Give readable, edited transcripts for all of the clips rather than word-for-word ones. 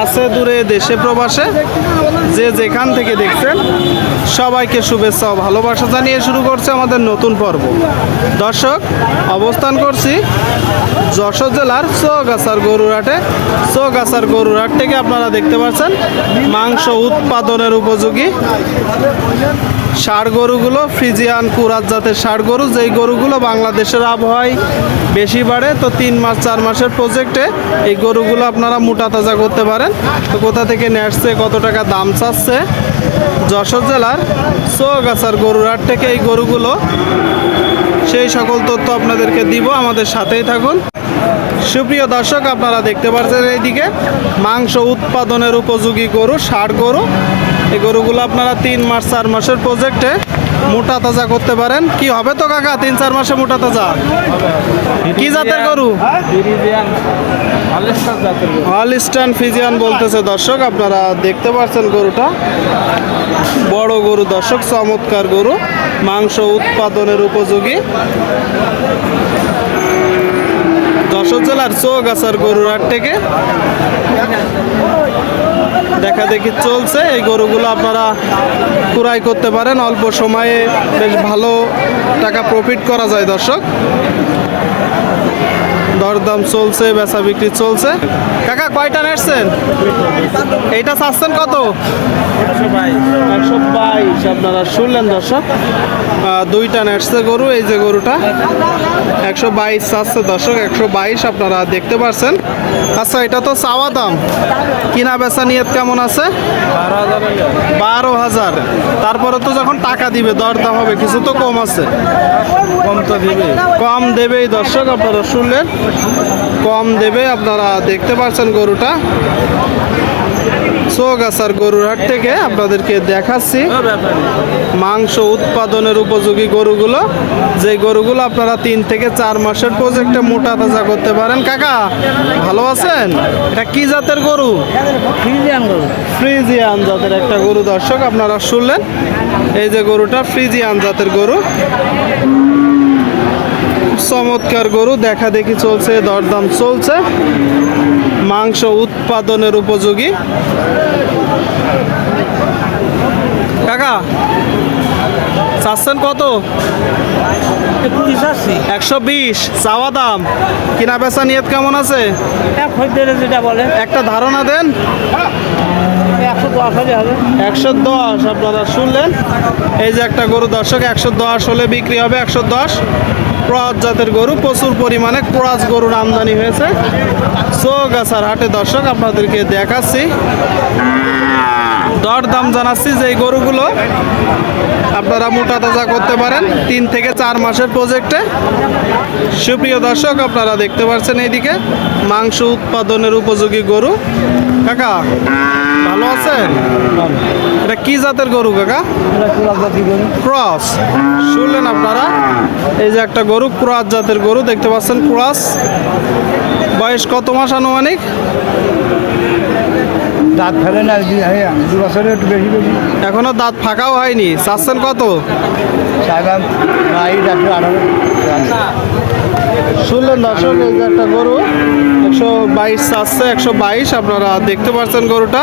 কাছে দূরে দেশে প্রবাসে যে যেখান থেকে দেখছেন সবাইকে শুভেচ্ছা ও ভালোবাসা জানিয়ে শুরু করছে আমাদের নতুন পর্ব। দর্শক, অবস্থান করছি যশোর জেলার চৌগাছার গরুরহাটে। চৌগাছার গরুরহাট থেকে আপনারা দেখতে পাচ্ছেন মাংস উৎপাদনের উপযোগী ষাঁড় গরুগুলো, ফ্রিজিয়ান কুরাত জাতের ষাঁড় গরু, যেই গরুগুলো বাংলাদেশের আবহাওয়ায় বেশি বাড়ে। তো 3 মাস 4 মাসের প্রজেক্টে এই গরুগুলো আপনারা মোটা তাজা করতে পারেন। তো কোথা থেকে নেসছে, কত টাকা দাম চাচ্ছে, যশোর জেলার চৌগাছার গরুরহাট থেকে এই গরুগুলো, সেই সকল তথ্য আপনাদেরকে দিব, আমাদের সাথেই থাকুন। সুপ্রিয় দর্শক, আপনারা দেখতে পাচ্ছেন এইদিকে মাংস উৎপাদনের উপযোগী গরু, ষাঁড় গরু। এই গরুগুলো আপনারা 3 মাস 4 মাসের প্রজেক্টে মোটা তাজা করতে পারেন। কি হবে তো কাকা 3-4 মাসে মোটা তাজা? কি জাতের গরু? হলস্টাইন ফ্রিজিয়ান বলতেছে দর্শক। আপনারা দেখতে পাচ্ছেন গরুটা বড় গরু দর্শক, চমৎকার গরু, মাংস উৎপাদনের উপযোগী। যশোর জেলার চৌগাছার গরুরহাট থেকে দেখা দেখি চলছে। এই গরুগুলো আপনারা ক্রয় করতে পারেন, অল্প সময়ে বেশ ভালো টাকা প্রফিট করা যায় দর্শক। দরদাম চলছে, বেচা বিক্রি চলছে। কাকা কয়টা নেসছেন? এইটা চাচ্ছেন কত? 122। আপনারা শুনলেন দর্শক, 2টা নেসছে গরু। এই যে গরুটা 122 চাচ্ছে দর্শক, 122 আপনারা দেখতে পাচ্ছেন। আচ্ছা, এটা তো চাওয়া দাম, কিনা বেচা নিয়ত কেমন আছে? 12,000। তারপরে তো যখন টাকা দিবে দরদাম হবে, কিছু তো কম আছে? কম তো দিবে, কম দেবেই দর্শক। আপনারা শুনলেন, কম দেবে। আপনারা দেখতে পাচ্ছেন গরুটা চৌগাছার গরুরহাট থেকে আপনাদেরকে দেখাচ্ছি মাংস উৎপাদনের উপযোগী গরুগুলো, যে গরুগুলো আপনারা 3 থেকে 4 মাসের প্রজেক্টে মোটা তাজা করতে পারেন। কাকা ভালো আছেন? এটা কি জাতের গরু? ফ্রিজিয়ান গরু। ফ্রিজিয়ান জাতের একটা গরু দর্শক, আপনারা শুনলেন। এই যে গরুটা ফ্রিজিয়ান জাতের গরু, চমৎকার গরু, দেখা দেখি চলছে, দরদাম চলছে, মাংস উৎপাদনের উপযোগী। কাকা চাচ্ছেন কত? 120 চাওয়া দাম, কিনা বেচা নিয়ত কেমন আছে? যেটা বলে একটা ধারণা দেন। 110 হলে হবে। 110 আপনারা শুনলেন। এই যে একটা গরু দর্শক, 110 হলে বিক্রি হবে। 110 ক্রস জাতের গরু, প্রচুর পরিমাণে ক্রস গরুর আমদানি হয়েছে চৌগাছার হাটে দর্শক। আপনাদেরকে দেখাচ্ছি, দরদাম জানাচ্ছি। যে এই গরুগুলো আপনারা মোটা তাজা করতে পারেন 3 থেকে 4 মাসের প্রজেক্টে। সুপ্রিয় দর্শক, আপনারা দেখতে পাচ্ছেন এইদিকে মাংস উৎপাদনের উপযোগী গরু। কাকা ভালো আছেন? এটা কি জাতের গরু কাকা? ক্রস। শুনলেন আপনারা, এই যে একটা গরু ক্রস জাতের গরু দেখতে পাচ্ছেন, ক্রস। বয়স কত মাস আনুমানিক? দাঁত ফেলে না, 2 বছরের একটু বেশি বেশি। এখনো দাঁত ফাঁকাও হয়নি। চাচ্ছেন কত? শুনলেন দর্শক, এই যে একটা গরু 122 চাচ্ছে, 122 আপনারা দেখতে পাচ্ছেন গরুটা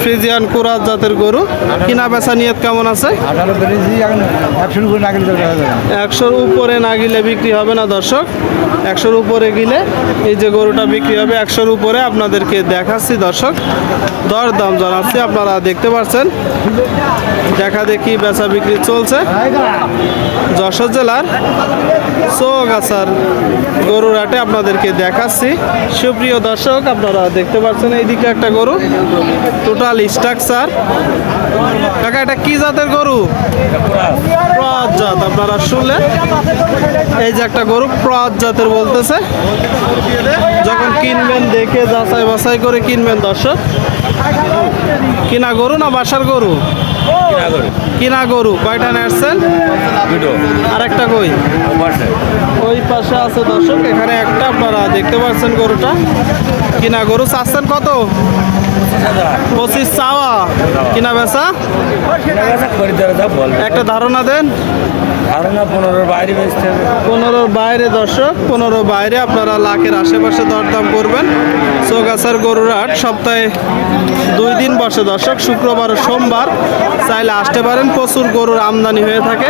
ফ্রিজিয়ান কুরাত জাতের গরু। কিনা বেচা নিয়ত কেমন আছে? 100-র উপরে না গেলে বিক্রি হবে না দর্শক। 100-র উপরে গেলে এই যে গরুটা বিক্রি হবে। 100-র উপরে আপনাদেরকে দেখাচ্ছি দর্শক, দরদাম জানাচ্ছি। আপনারা দেখতে পাচ্ছেন, দেখা দেখি বেচা বিক্রি চলছে যশোর জেলার চৌগাছার গরুরহাটে। আপনাদেরকে দেখাচ্ছি সুপ্রিয় দর্শক, আপনারা দেখতে পাচ্ছেন এইদিকে একটা গরু, টোটাল স্ট্রাকচার। কাকা এটা কি জাতের গরু? ক্রস জাত। আপনারা শুনলেন, এই যে একটা গরু ক্রস জাতের বলতেছে। যখন কিনবেন দেখে যাচাই বাছাই করে কিনবেন দর্শক। কিনা গরু না বাসার গরু? কিনা গরু। কয়টা নেসছেন? আর একটা কই? ওই পাশে আছে দর্শক, এখানে একটা। আপনারা দেখতে পাচ্ছেন গরুটা কিনা গরু। চাচ্ছেন কত? 25 চাওয়া, কিনা বেচা? একটা ধারণা দেন। আরো না 15 বাইরে বেচতে হবে। 15-র বাইরে দর্শক, 15 বাইরে আপনারা লাখের আশেপাশে দরদাম করবেন। চৌগাছার গরুর হাট সপ্তাহে 2 দিন বসে দর্শক, শুক্রবার ও সোমবার। চাইলে আসতে পারেন, প্রচুর গরুর আমদানি হয়ে থাকে।